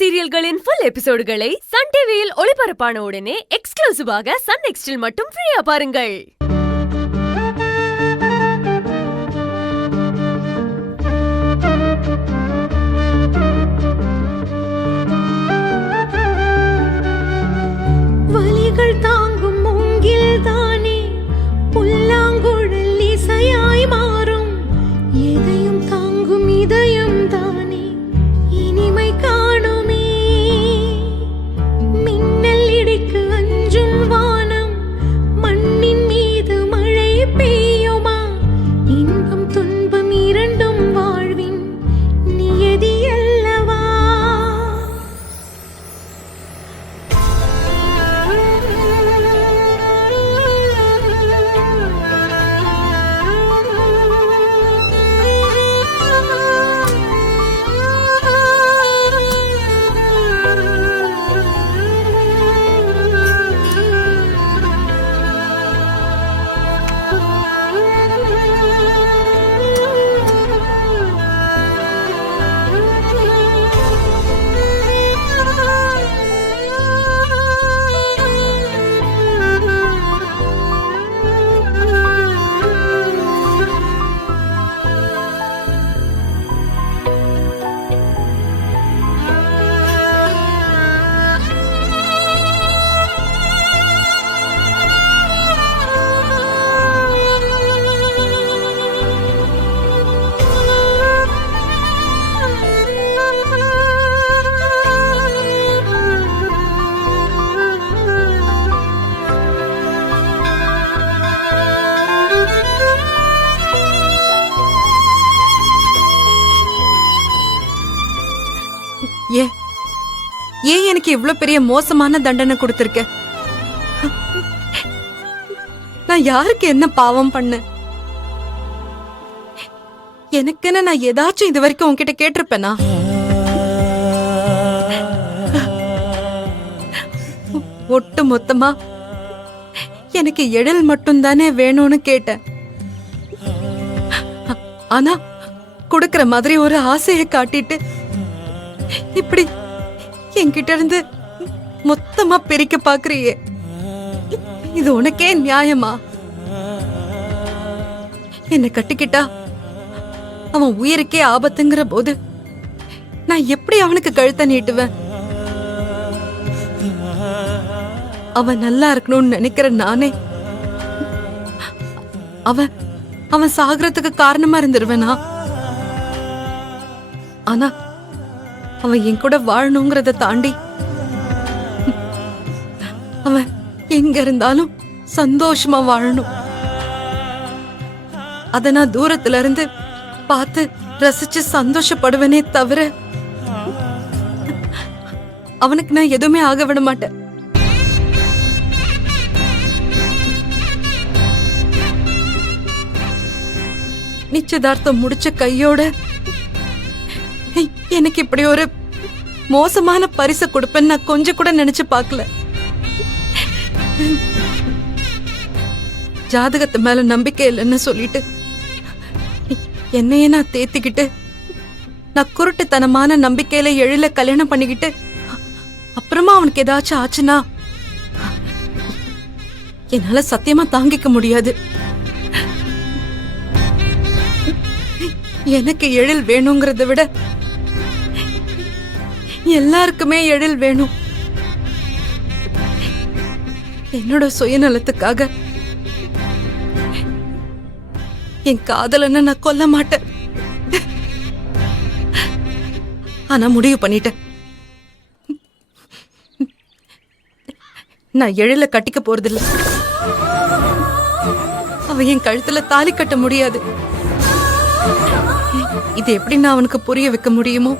சீரியல்களின் full எபிசோடுகளை Sun டிவியில் ஒளிபரப்பான உடனே எக்ஸ்க்ளூசிவாக சன் நெக்ஸ்டில் மட்டும் ஃப்ரீயா பாருங்கள். வலிகள் தாங்கும் மூங்கில் தானே புல்லாங்குழல் இசையாய் மாறும், எதையும் தாங்கும் இதயம் தானே இனிமை காணுமே. மின்னல் இடிக்கு அஞ்சும் வானம், மண்ணின் மீது மழை பெய்யுமா? இன்பம் துன்பம் இரண்டும் வாழ்வின் நியதி அல்லவா? ஏன் எனக்கு இவ்வளவு பெரிய மோசமான தண்டனை கொடுத்திருக்க? நான் யாருக்கு என்ன பாவம் பண்ண? எனக்குன்னு நான் ஏதாச்சும் இது வரைக்கும் உன்கிட்ட கேட்டிருப்பேனா? ஒட்டு மொத்தமா எனக்கு எழில் மட்டும் தானே வேணும்னு கேட்டேன். ஆனா கொடுக்கற மாதிரி ஒரு ஆசையை காட்டிட்டு இப்படி என்கிட்ட இருந்து மொத்தமா பிரிக்க பாக்குறியே, இது உனக்கே நியாயமா? என்ன கட்டிக்கிட்டா அவன் உயிருக்கே ஆபத்துங்கிற போது நான் எப்படி அவனுக்கு கழுத்த நீட்டுவேன்? அவன் நல்லா இருக்கணும்னு நினைக்கிற நானே அவன் சாகுறதுக்கு காரணமா இருந்துருவேனா? ஆனா அவன் என் கூட வாழணுங்கிறத தாண்டி அவன் எங்க இருந்தாலும் சந்தோஷமா வாழணும். அத நான் தூரத்துல இருந்து பார்த்து ரசிச்சு சந்தோஷப்படுவேனே தவிர அவனுக்கு நான் எதுவுமே ஆக விட மாட்டேன். நிச்சயதார்த்தம் முடிச்ச கையோட எனக்கு இப்படி ஒரு மோசமான பரிசு கொடுப்பேன்னு நான் கொஞ்சம் கூட நினைச்சு பார்க்கல. ஜாதகத்து மேல நம்பிக்கை இல்லைன்னு சொல்லிட்டு என்னையே நான் தேத்திக்கிட்டு நான் குருட்டுத்தனமான நம்பிக்கையில எழில கல்யாணம் பண்ணிக்கிட்டு அப்புறமா அவனுக்கு ஏதாச்சும் ஆச்சுன்னா என்னால சத்தியமா தாங்கிக்க முடியாது. எனக்கு எழில் வேணுங்கிறத விட எல்லாருக்குமே எழில் வேணும். என்னோட சுயநலத்துக்காக என் காதலனை நான் கொல்ல மாட்டேன். ஆனா முடிவு பண்ணிட்டேன், நான் எழில கட்டிக்க போறதில்லை. அவ என் கழுத்துல தாலி கட்ட முடியாது. இது எப்படி நான் அவனுக்கு புரிய வைக்க முடியுமோ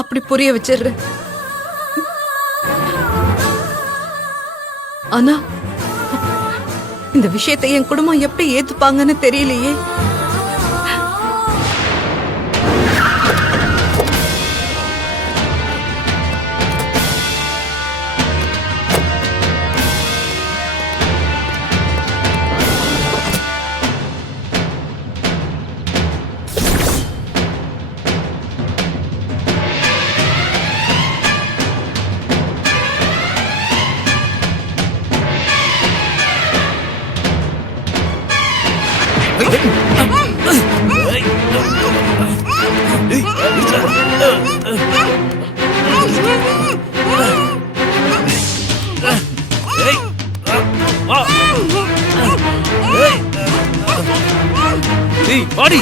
அப்படி புரிய வச்சிடுறேன். ஆனா இந்த விஷயத்தை என் குடும்பம் எப்படி ஏத்துப்பாங்கன்னு தெரியலையே. வாடி